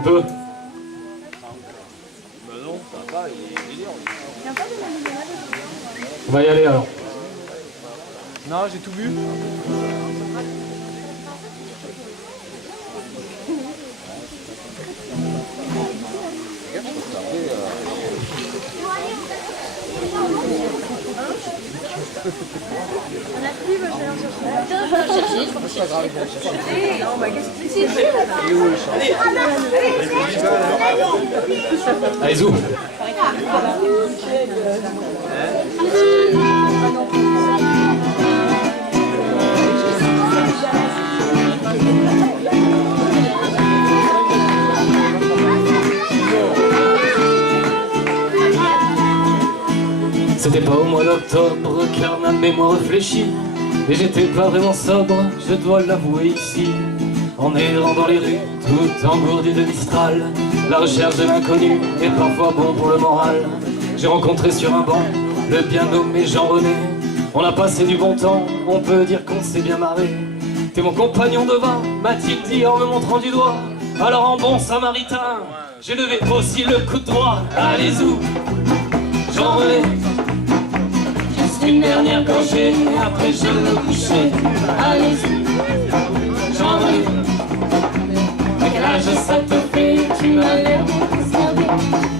Un peu. Bah non, ça va, il est délire. On va y aller alors. Non, j'ai tout bu. On a pris, moi je vais en chercher. Attends, je vais en chercher. C'est pas grave, je vais en chercher. Non, bah qu'est-ce que c'est? Il est où le chat? Allez, zoom. C'était pas au mois d'octobre car ma mémoire réfléchit. Et j'étais pas vraiment sobre, je dois l'avouer ici. En errant dans les rues, tout engourdi de Mistral, la recherche de l'inconnu est parfois bon pour le moral. J'ai rencontré sur un banc le bien nommé Jean-René. On a passé du bon temps, on peut dire qu'on s'est bien marré. T'es mon compagnon de vin, m'a-t-il dit en me montrant du doigt. Alors en bon samaritain, j'ai levé aussi le coup de droit. Allez où Jean-René, juste une dernière gorgée, et après je le coucher. Allez Jean-René, à quel âge ça te fait? Tu m'as l'air conservé.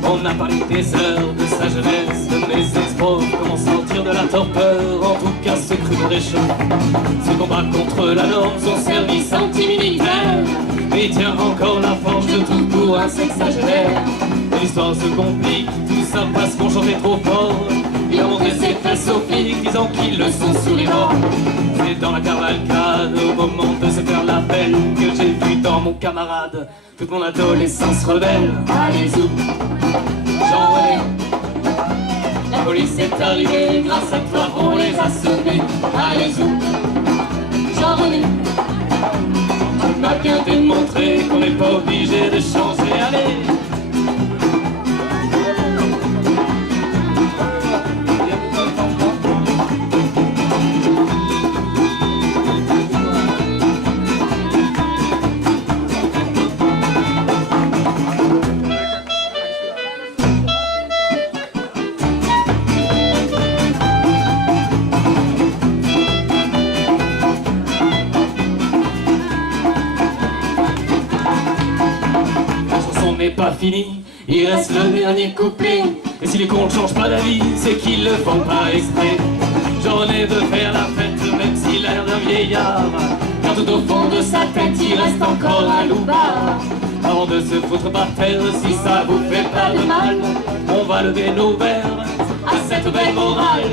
On a parlé des heures de sa jeunesse, de mes exploits, comment sortir de la torpeur, en tout cas ce cru de réchaud. Ce combat contre la norme, son service anti-militaire, et tient encore la force de tout pour un sexagénaire. L'histoire se complique, tout ça parce qu'on chantait trop fort. Il a montré ses fesses aux flics, disant qu'ils le sont sous les morts. C'est dans la cavalcade, au moment de se faire la belle, que j'ai vu dans mon camarade toute mon adolescence rebelle. Allez où Jean-René, la police est arrivée, grâce à toi on les a sauvés. Allez où Jean-René, tu m'as bien démontré qu'on n'est pas obligé de changer. Allez n'est pas fini, il reste le dernier couplet. Et si les cons ne changent pas d'avis, c'est qu'ils le font pas exprès. Jean-René veut faire la fête, même s'il a l'air d'un vieillard, car tout au fond de sa tête, il reste encore un loupard. Avant de se foutre par terre, si ça vous fait pas de mal, on va lever nos verres à cette belle morale.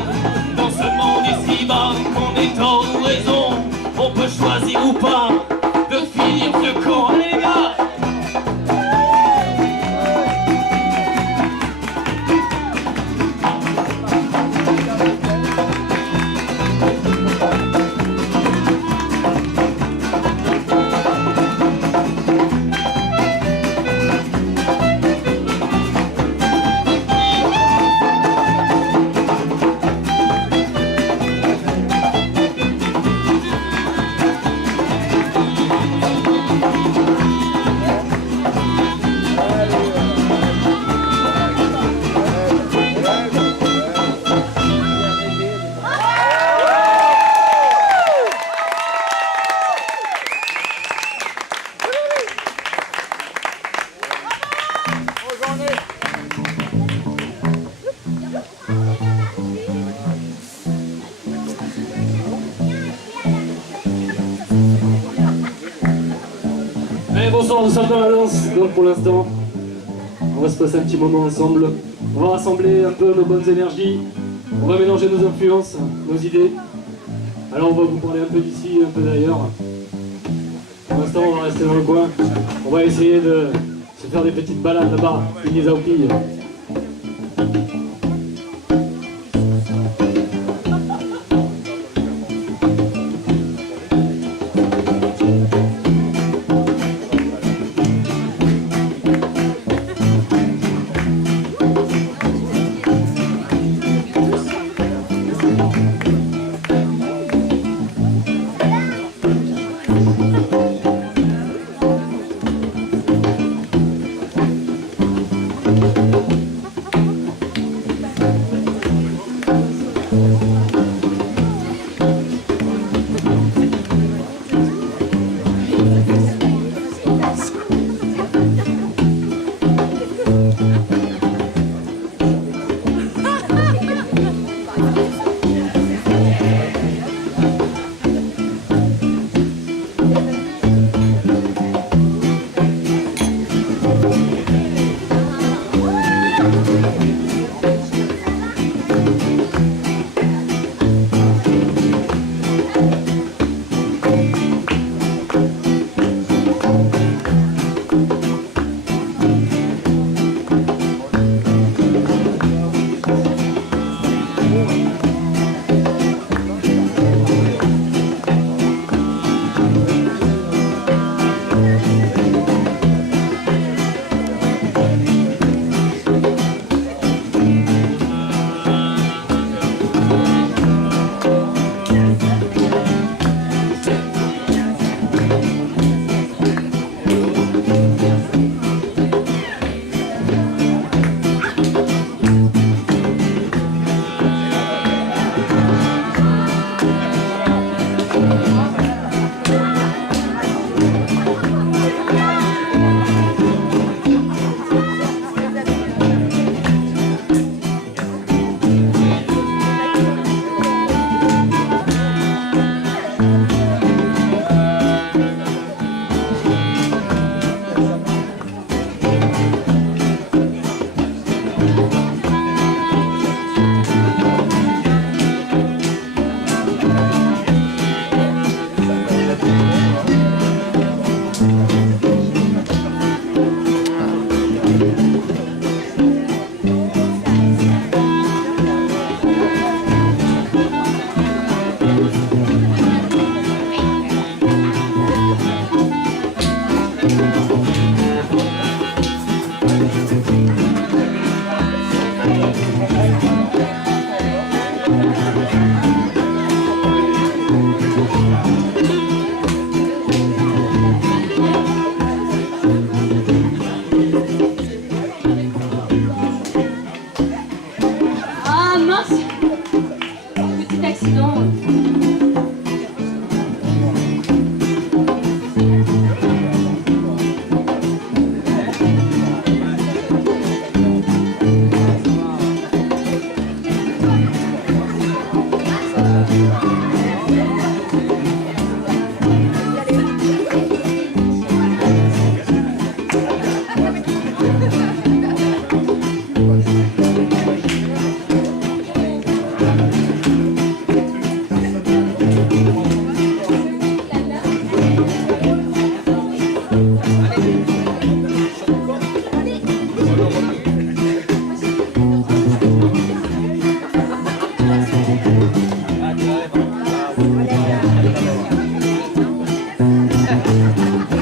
Dans ce monde ici-bas, qu'on ait tort ou raison, on peut choisir ou pas de finir ce con. Allez les gars! Bonsoir, nous sommes dans la danse, donc pour l'instant, on va se passer un petit moment ensemble. On va rassembler un peu nos bonnes énergies, on va mélanger nos influences, nos idées. Alors on va vous parler un peu d'ici, un peu d'ailleurs. Pour l'instant, on va rester dans le coin. On va essayer de se faire des petites balades là-bas, une aux filles.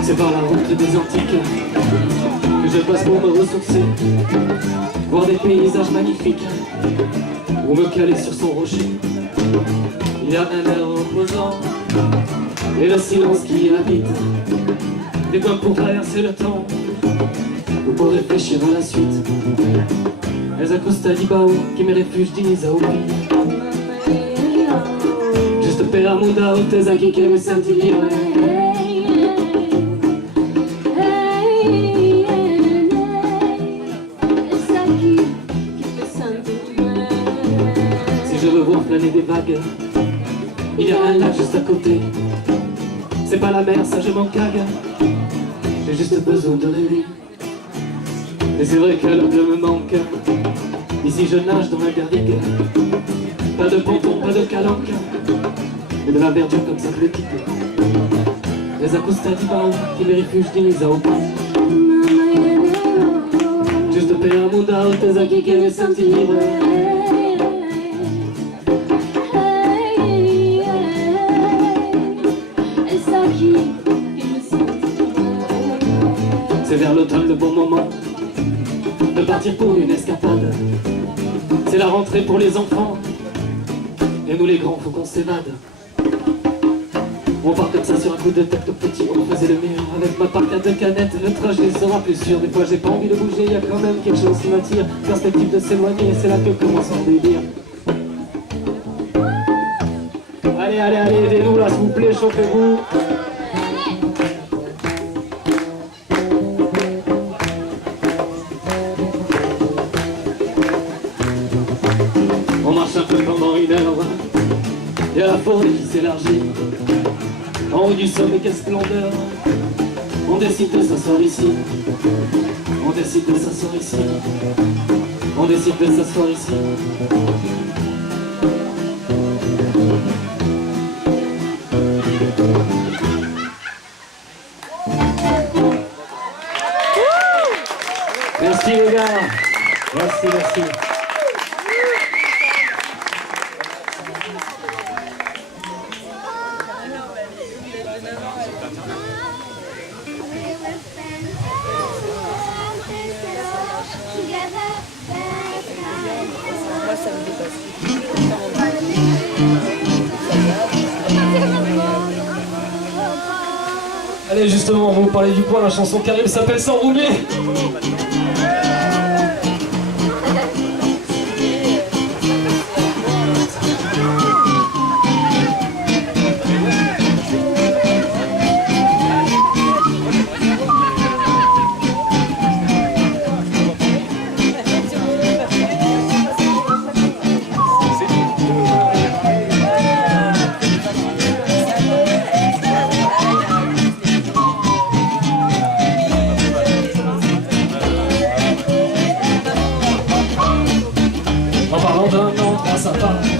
C'est par la route des Antiques que je passe pour me ressourcer, voir des paysages magnifiques ou me caler sur son rocher. Il y a un air reposant et le silence qui habite, des coins pour traverser le temps ou pour réfléchir à la suite. Esa Costa di Bao, que me refuge de ouvir. Juste per mudar o tes aqui que me sentir livre. Si je veux voir planer des vagues, il y a un lac juste à côté. C'est pas la mer, ça je m'en cague. J'ai juste besoin de rêver. Et c'est vrai que le bleu me manque. Ici je nage dans la garrigue. Pas de ponton, pas de calanque, mais de la verdure comme ça critique. Les Costa di Bao, qui me refuge d'Inisa. Juste per mudar o tes aqui que me sentir libre. C'est vers l'automne le bon moment de partir pour une escapade. C'est la rentrée pour les enfants, et nous les grands faut qu'on s'évade. On part comme ça sur un coup de tête au petit, on faisait le mur avec ma parka de canettes. Le trajet sera plus sûr, des fois j'ai pas envie de bouger, y a quand même quelque chose qui m'attire. Perspective de s'éloigner, c'est là que commence mon délire. Allez, allez, allez, aidez-nous là s'il vous plaît, chauffez-vous. On marche un peu pendant une heure, et à la forêt qui s'élargit. En haut du sommet, quelle splendeur. On décide de s'asseoir ici. On décide de s'asseoir ici. On décide de s'asseoir ici. Merci les gars. Merci, merci. Moi, ça me dépasse. Allez, justement, on va vous parler du point. La chanson qui arrive s'appelle S'enrouler.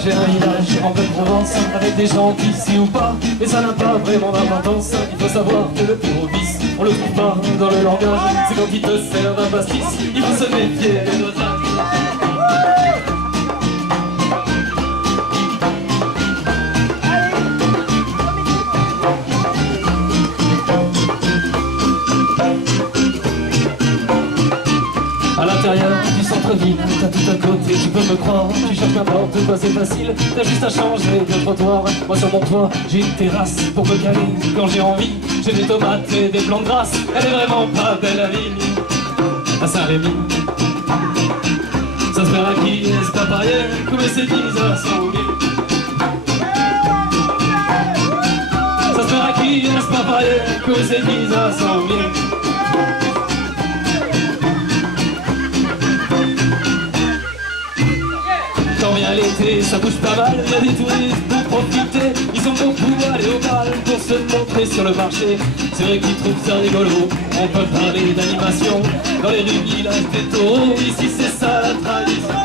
J'ai un village en pleine Provence, avec des gens d'ici ou pas, mais ça n'a pas vraiment d'importance. Il faut savoir que le plus gros vice, on le trouve pas dans le langage, c'est quand il te sert d'un pastis, il faut se méfier des dosages. À l'intérieur du centre-ville, t'as tout à côté, tu peux me croire. Tu cherches n'importe quoi, c'est facile, t'as juste à changer de trottoir. Moi sur mon toit, j'ai une terrasse pour me caler quand j'ai envie. J'ai des tomates et des plantes grasses, elle est vraiment pas belle la ville. À Saint-Rémy, ça se perd à qui, est-ce pas pareil, comme c'est 10 à 100 000. Ça se perd à qui, est-ce pas pareil, comme c'est 10 à 100 000. Quand vient l'été, ça bouge pas mal, il y a des touristes pour profiter. Ils ont beaucoup à aller au bal pour se montrer sur le marché. C'est vrai qu'ils trouvent ça rigolo, on peut parler d'animation. Dans les rues, villages des taureaux, ici c'est ça la tradition.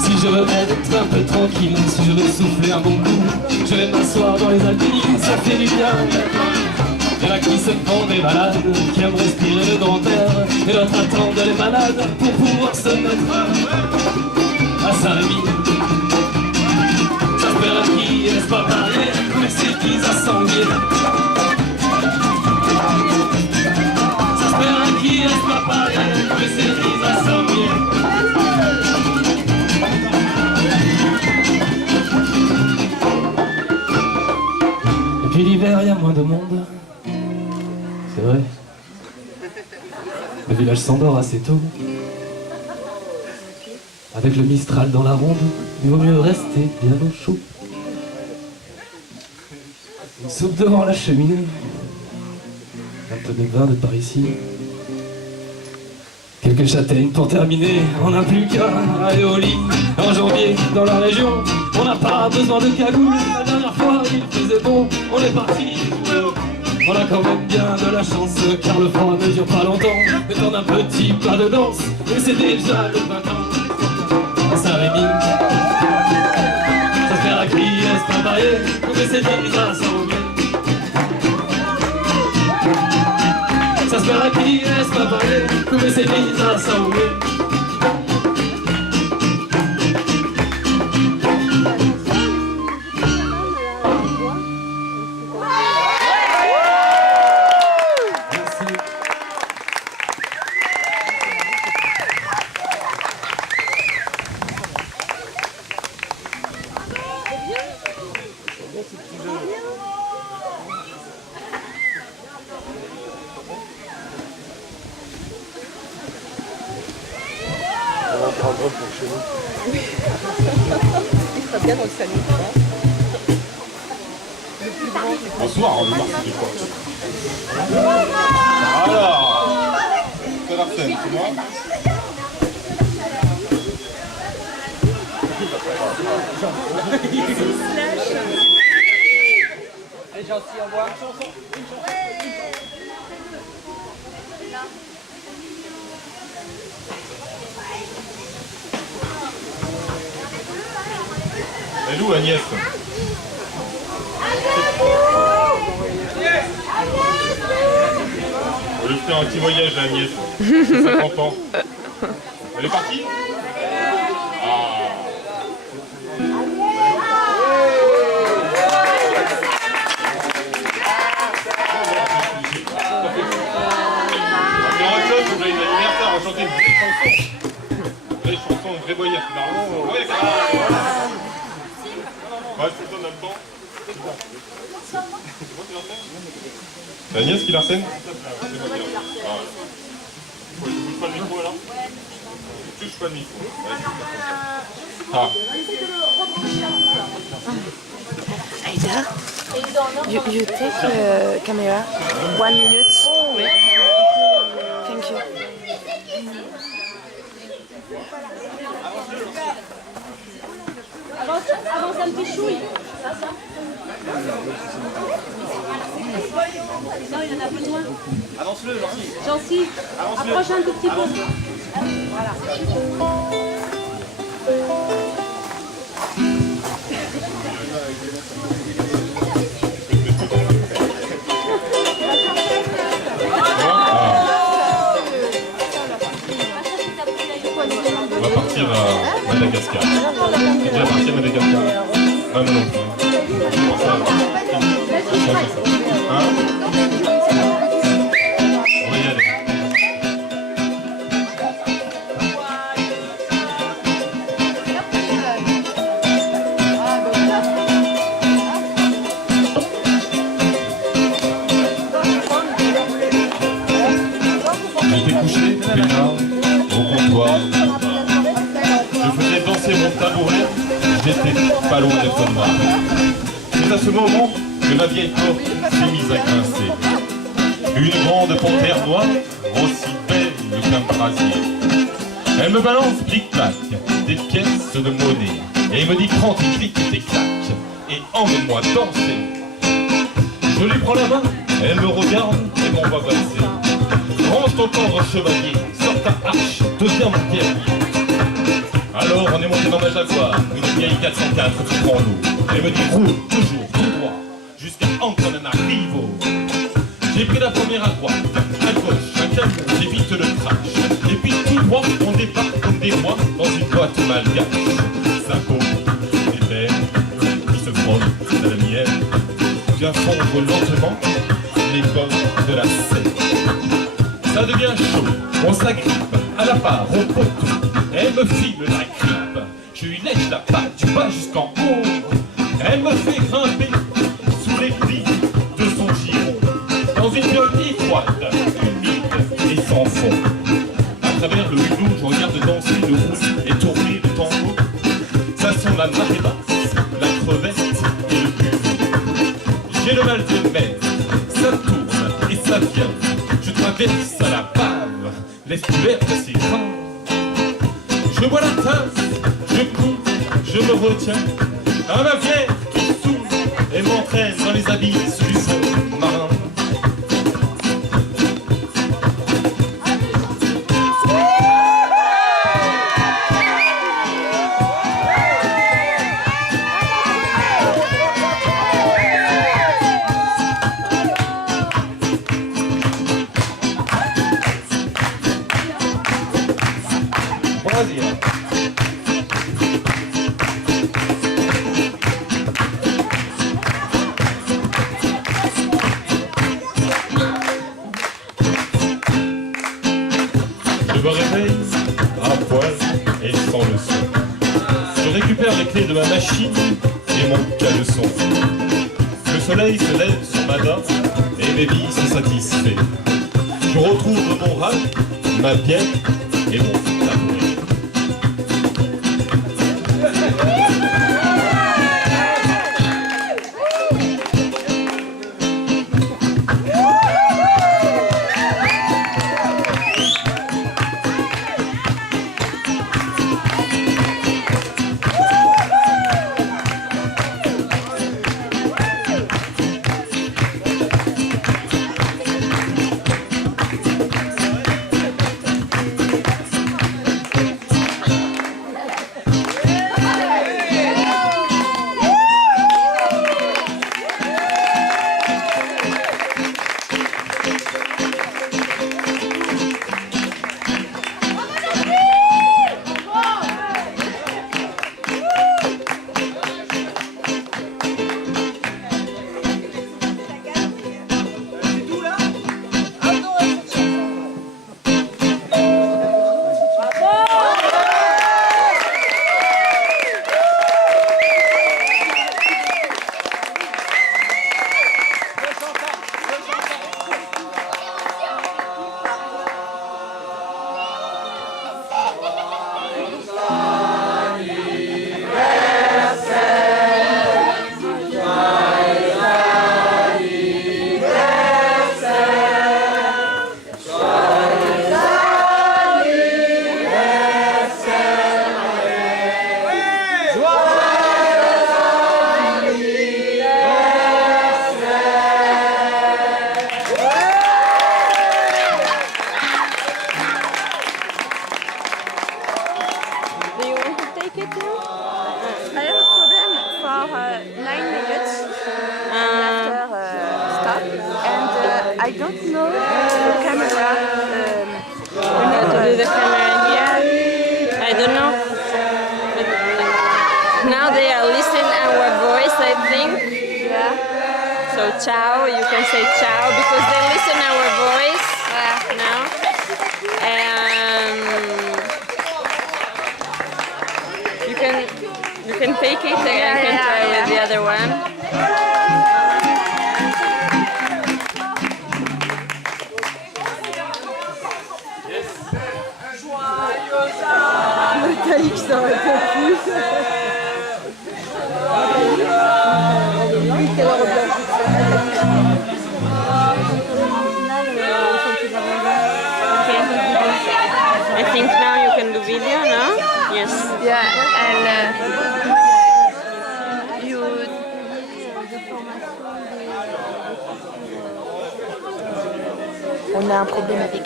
Si je veux être un peu tranquille, si je veux souffler un bon coup, je vais m'asseoir dans les Alpes, ça fait du bien. Il y en a qui se font des balades, qui aiment respirer le grand air, et d'autres attendent les malades pour pouvoir se mettre à Saint-Rémy. Ça se perd à qui, n'est-ce pas pareil, mais c'est qui ça s'en vient. Ça se perd à qui, n'est-ce pas pareil, mais c'est qui ça s'en vient. Et puis l'hiver, il y a moins de monde. C'est vrai. Le village s'endort assez tôt. Avec le Mistral dans la ronde, il vaut mieux rester bien au chaud. Une soupe devant la cheminée. Un peu de vin de par ici. Quelques châtaignes pour terminer. On n'a plus qu'à aller au lit. En janvier, dans la région, on n'a pas besoin de cagoule. La dernière fois, il faisait bon, on est parti. On a quand même bien de la chance, car le froid ne dure pas longtemps. Mais on a un petit pas de danse, et c'est déjà le printemps. À Saint-Rémy, ça se perd à qui, est-ce pas pareil, mais c'est déjà sans bien. Ça se perd à qui, est-ce pas pareil, mais c'est déjà sans bien. prendra pour chez nous. Il sera bien dans le salon. Bonsoir, on est Marseille, quoi. Alors, c'est Larsen, c'est moi. Elle est gentille, au revoir. Elle est où Agnès? On va lui faire un petit voyage à Agnès. 50 ans. Elle est partie? Vous avez une anniversaire, on va chanter une vraie chanson. Une vraie chanson, une vraie voyage. Normalement, ouais, ouais, c'est ça, on a le temps. C'est Agnès qui l'arsène? C'est moi qui l'arsène. Ah ouais. Je bouge pas le micro alors? Je touche pas le micro. Ah. Aïda, you take camera 1 minute. Thank you. Avance un petit chouille. Non, il en a besoin. Avance-le, gentil. Gentil. Approche un tout petit peu. Voilà. On va partir à Madagascar. C'est déjà parti à Madagascar. Ah non, non. Hein? On va y aller. J'étais couché, peinard, au comptoir. Je faisais danser mon tabouret, j'étais pas loin d'être noir. C'est à ce moment que la vieille porte s'est mise à grincer. Une grande panthère noire, aussi belle qu'un brasier. Elle me balance plic-plac, des pièces de monnaie. Et me dit prends tes clics et tes claques, et emmène-moi danser. Je lui prends la main, elle me regarde et m'en va valser. Range ton pauvre chevalier, sors ta hache, deviens mon guerrier. Alors on est monté dans ma Jaguar, une vieille 404 qui prend l'eau. Elle me dit roule toujours tout droit, jusqu'à Antananarivo. J'ai pris la première à droite, à gauche, un camion, j'évite le crash. Et puis tout droit, on débarque comme des rois dans une boîte malgache. Sympa, des belles, qui se frottent à la mienne, vient fondre lentement les bords de la Seine. Ça devient chaud, on s'agrippe, à la part, au poteau. Elle me file la grippe, je lui lèche la patte du bas jusqu'en haut. Elle me fait grimper sous les plis de son giron, dans une gueule étroite, humide et sans fond. À travers le hublot, je regarde danser le rouge et tourner le tango. Ça sent la marée basse, la crevette et le cul. J'ai le mal de mer, ça tourne et ça vient. Je traverse à la bave, l'estuaire de ses grains. Je bois la tasse, je cours, je me retiens. À ma vieille qui s'ouvre et m'entraîne dans les abysses du fond marin. Je me réveille à poil et sans le son. Je récupère les clés de ma machine et mon caleçon. Le soleil se lève sur ma dent et mes billes sont satisfaits. Je retrouve mon râle, ma bière et mon tabouret. it now? I have a problem for 9 minutes after stop, and I don't know the camera. How to do the camera here? I don't know. But now they are listening our voice, I think. Yeah. So ciao, you can say ciao because they listen our voice now. And you can take it and I can try with the other one. I think now you can do video, no? Yes. Yeah, and you. On a un problème avec.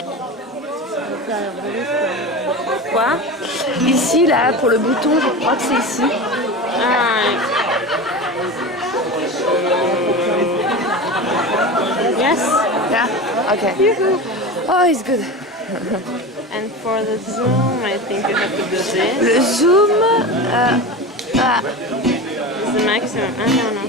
Quoi? Ici, là, pour le bouton, je crois que c'est ici. Ah. Yes. Yeah. Okay. Oh, it's good. And for the zoom, I think you have to do this. Le zoom. It's the maximum. Ah, no, no.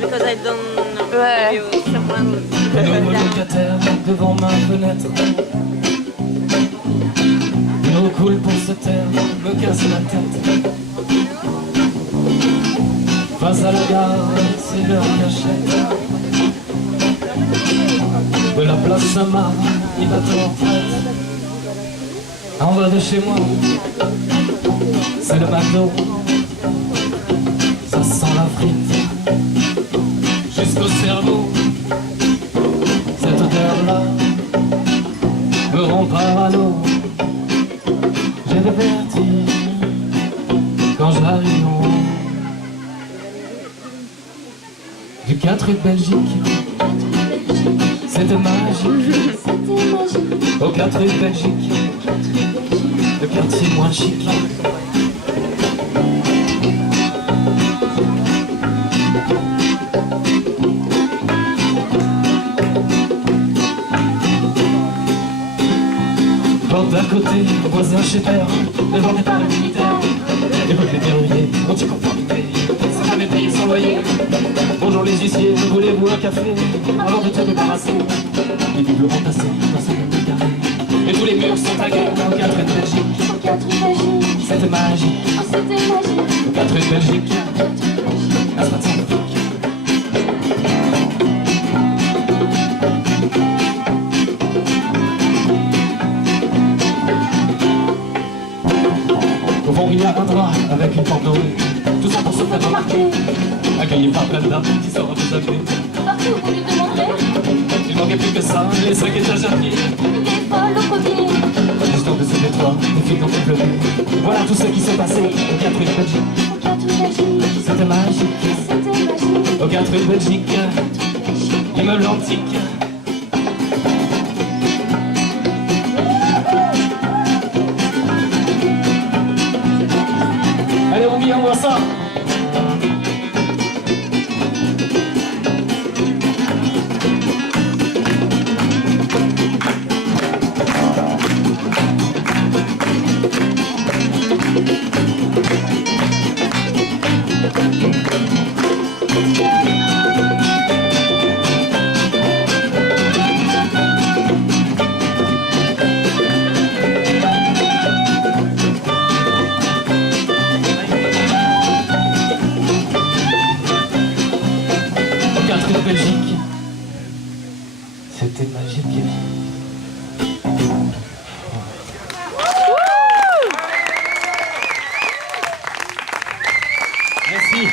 Because I don't know. Ouais. Nouveau locataire devant ma fenêtre. L'eau coule pour se taire, me casse la tête. Face à la gare, c'est leur cachette. De la place Saint-Marc, il m'attend en retraite. En bas de chez moi, c'est le McDo. Ça sent la frite jusqu'au cerveau. Cette odeur-là me rend parano. J'ai des vertiges quand j'arrive en haut du 4 rue de Belgique. C'était magique. Au 4 rue de Belgique, le quartier moins chic. Porte d'à côté, voisin chez père, devant des parcs militaires. Époque les verrouillés, anti-conformité, sans jamais payer son loyer. Bonjour les huissiers, voulez-vous un café avant de te débarrasser et du bureau tassé dans ce même carré. Et tous les murs sont tagués au 4 rue de Belgique. C'était magique. Au 4 rue de Belgique, la station de flic. Au fond il y a un drap avec une porte dorée. Tout ça pour se faire remarquer. Accueilli par plein d'âmes qui sortent de sa vie. Partout où tu demanderais, Il manquait plus que ça, les 5 étages à pied. des folles au premier. Juste en dessous des toits, des filles dont il pleuvait. Voilà tout ce qui s'est passé au 4 rue de Belgique. C'était magique. Au 4 rue de Belgique, immeuble antique. Allez, on vit, on voit ça. C'était magique. Merci.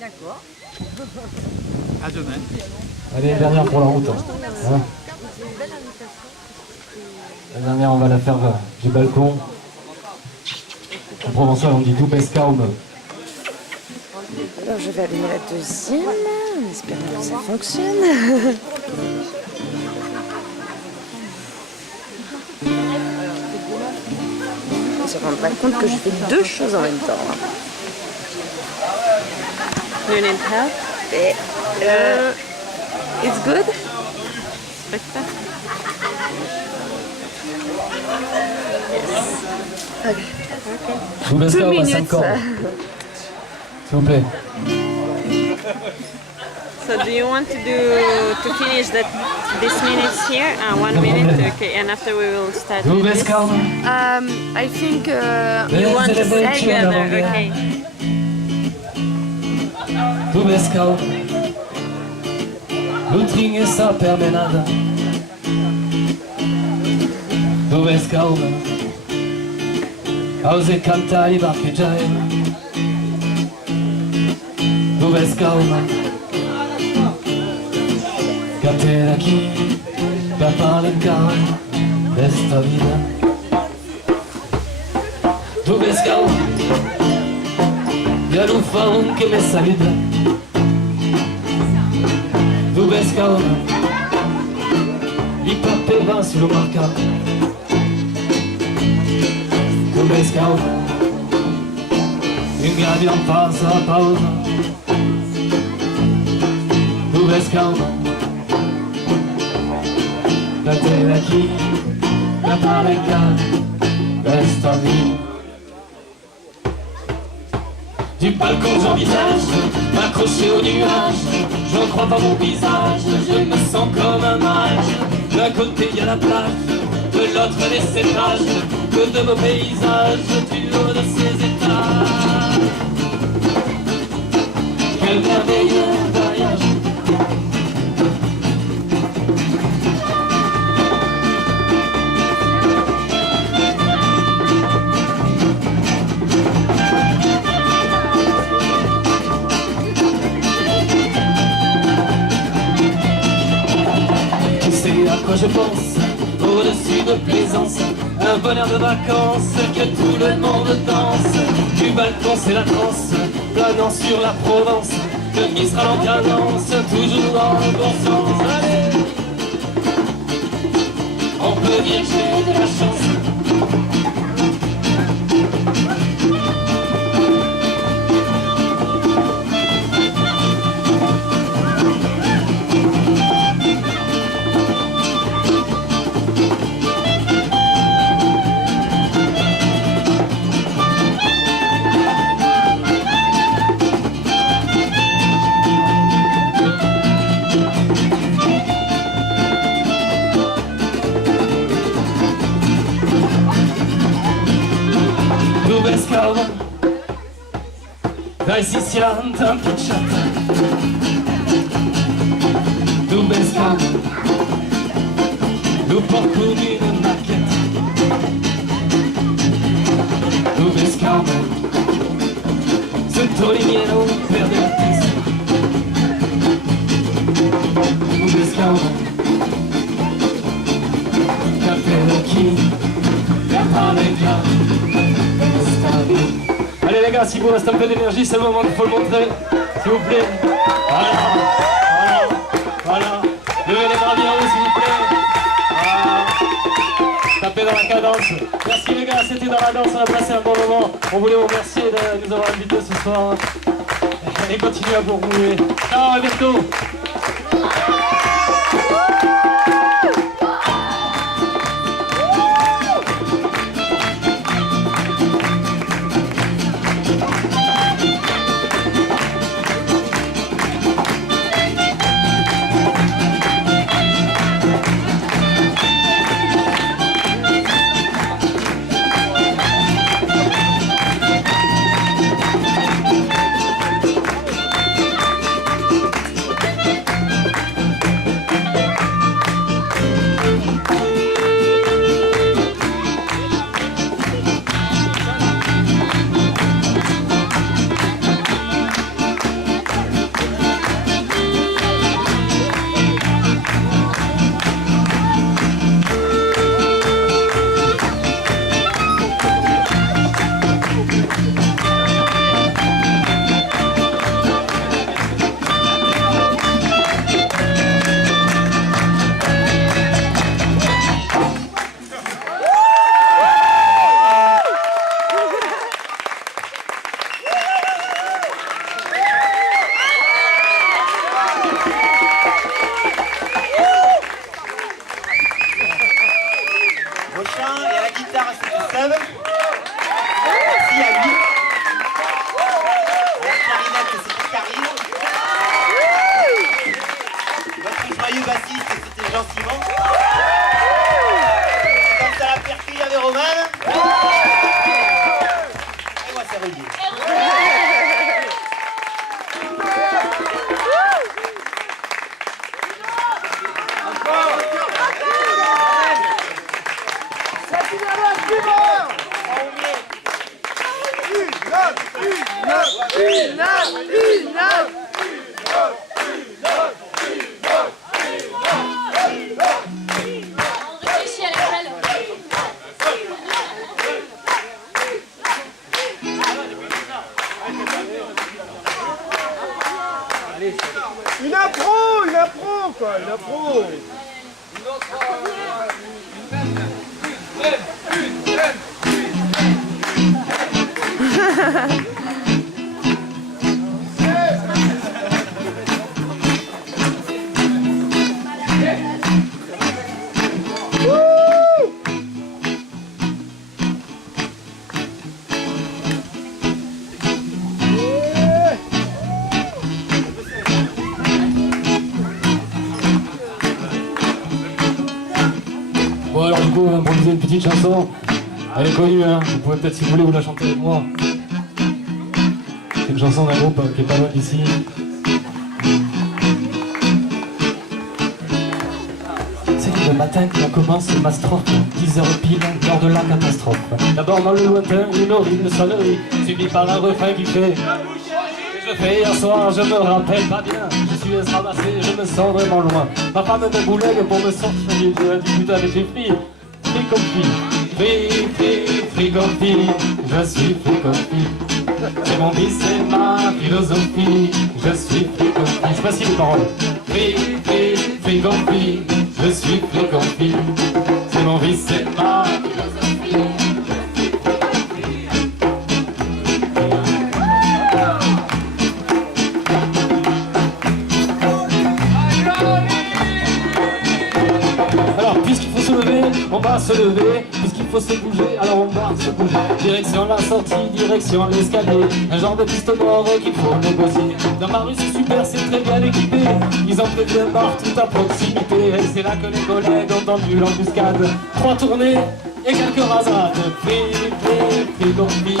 D'accord. À demain. Allez, dernière pour la route. Hein. La dernière, on va la faire du balcon. En provençal, on dit du pescaum. Alors je vais allumer la deuxième, en espérant que ça fonctionne. On ne se rend pas compte que je fais deux choses en même temps. You need help? Et, it's good? Spectre? Du pescaum à 5 minutes. ans. S'il vous plaît. So do you want to finish this minutes here? 1 minute, okay, and after we will start Du with this. pescaum. I think You want to stay together, okay. Du pescaum. L'outing e sa permenada. Du pescaum. Ause cantare i barcheggiai. Du pescaum. Catena chi per parlare questa vita. Tu pescaum. Io non fa un che mi salita. Tu pescaum. I pappe va sullo mercato. Tu pescaum. Un gradi en face a pausa. Tu pescaum. La terra chi la parecchia questa vita. Du balcon j'envisage m'accrocher au nuage. Je ne crois pas mon visage, je me sens comme un mage. D'un côté y a la plage, de l'autre les cépages. Que de beaux paysages du haut de ces étages. Quel merveilleux voyage. À quoi je pense, au-dessus de plaisance, un bonheur de vacances que tout le monde danse. Du balcon c'est la transe, planant sur la Provence, le Mistral en cadence, toujours dans le bon sens. Allez, on peut dire que j'ai de la chance. Dai si sianta impicciata. Du pescaum. Du porco di una macchietta. Du pescaum. Sottolineano per la testa. Du pescaum. Capello chi per parecchia questa vita. Allez les gars, si vous reste un peu d'énergie, c'est le moment qu'il faut le montrer, s'il vous plaît. Voilà, voilà, voilà. Levez les bras bien haut, s'il vous plaît. Voilà. Tapez dans la cadence. Merci les gars, c'était dans la danse, on a passé un bon moment. On voulait vous remercier de nous avoir invités ce soir. Et continuez à vous remuer. Ciao, à bientôt. Ginette, c'est qui arrive. Votre joyeux bassiste, c'était Jean Simon. Quand à la percu, il y avait Romain. Et moi, c'est Rudy. Une impro, quoi, une impro. Bon alors du coup on va improviser une petite chanson. Elle est connue hein, vous pouvez peut-être si vous voulez vous la chanter avec moi. C'est une chanson d'un groupe qui est pas loin d'ici. C'est le matin qu'on commence ma strophe, 10h pile, lors de la catastrophe. D'abord dans le lointain, une horrible sonnerie, suivie par un refrain qui fait je fais hier soir, je me rappelle pas bien. Je suis ramassé, je me sens vraiment loin. Ma femme me boulegue pour me sortir du putain avec les filles. Free comme fille, free comme fille. Je suis free comme fille. C'est mon vie, c'est ma philosophie. Je suis free comme fille. C'est facile les paroles. Free comme fille. Je suis free comme fille. C'est mon vie, c'est ma philosophie. On va se lever, puisqu'il faut se bouger, alors on va se bouger. Direction la sortie, direction l'escalier. Un genre de piste noire qu'il faut négocier. Dans ma rue c'est super, c'est très bien équipé. Ils ont prévu un bar tout à proximité. Et c'est là que les collègues ont tendu l'embuscade. 3 tournées et quelques rasades. Free comme fille.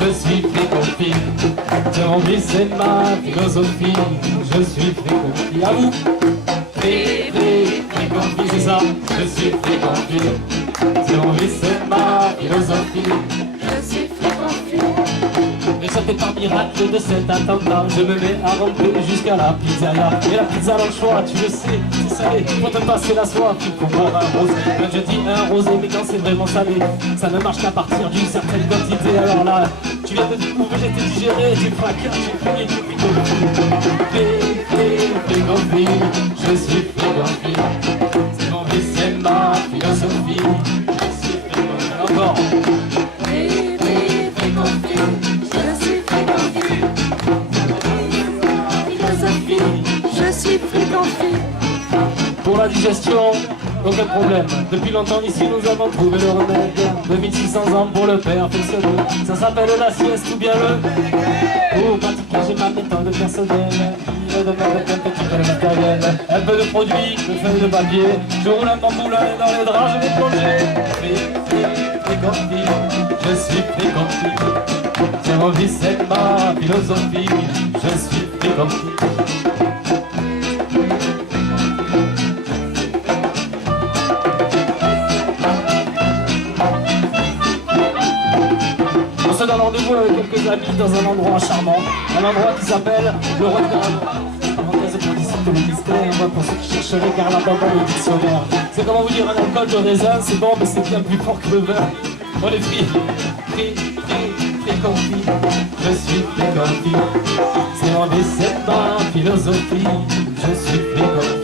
Je suis free comme fille. J'ai envie, c'est ma philosophie. Je suis free comme fille. À vous. Free comme fille, c'est ça. Je suis free comme fille. J'ai envie, c'est ma philosophie. Je suis free comme fille. Échappé par miracle de cet attentat, je me mets à ramper jusqu'à la pizzeria. Et la pizza dans le choix, tu le sais, c'est salé. Pour te passer la soif, il faut boire un rosé. Quand je dis un rosé, mais quand c'est vraiment salé, ça ne marche qu'à partir d'une certaine quantité. Alors là, tu viens de découvrir, t'es digéré, tu fracases, tu finis, tu finis comme fille. Free comme fille, je suis free comme fille. C'est mon vie, c'est ma philosophie. Je suis free comme fille. Encore. Free comme fille. Je suis free comme fille. Philosophie. Je suis free comme fille. Pour la digestion, aucun problème. Depuis longtemps ici nous avons trouvé le remède. 2600 ans pour le perfectionner. Ça s'appelle la sieste ou bien le... Pour pratiquer j'ai ma méthode personnelle. De mettre un petit peu de matériel. Un peu de produit, de feuilles de papier. Je roule un bamboulin et dans les draps je vais plonger. Free comme fille. Je suis free comme fille. J'ai envie, c'est ma philosophie. Je suis free comme fille. On se donne rendez-vous avec quelques amis dans un endroit charmant, un endroit qui s'appelle le Regard. Parenthèse pour dissiper le mystère, moi pour ceux qui chercheraient car la bande dans le dictionnaire. C'est comment vous dire un alcool de raisin, c'est bon mais c'est bien plus fort que le vin. On est free comme fille. Je suis free comme fille. C'est mon vie, c'est ma philosophie. Je suis free comme fille.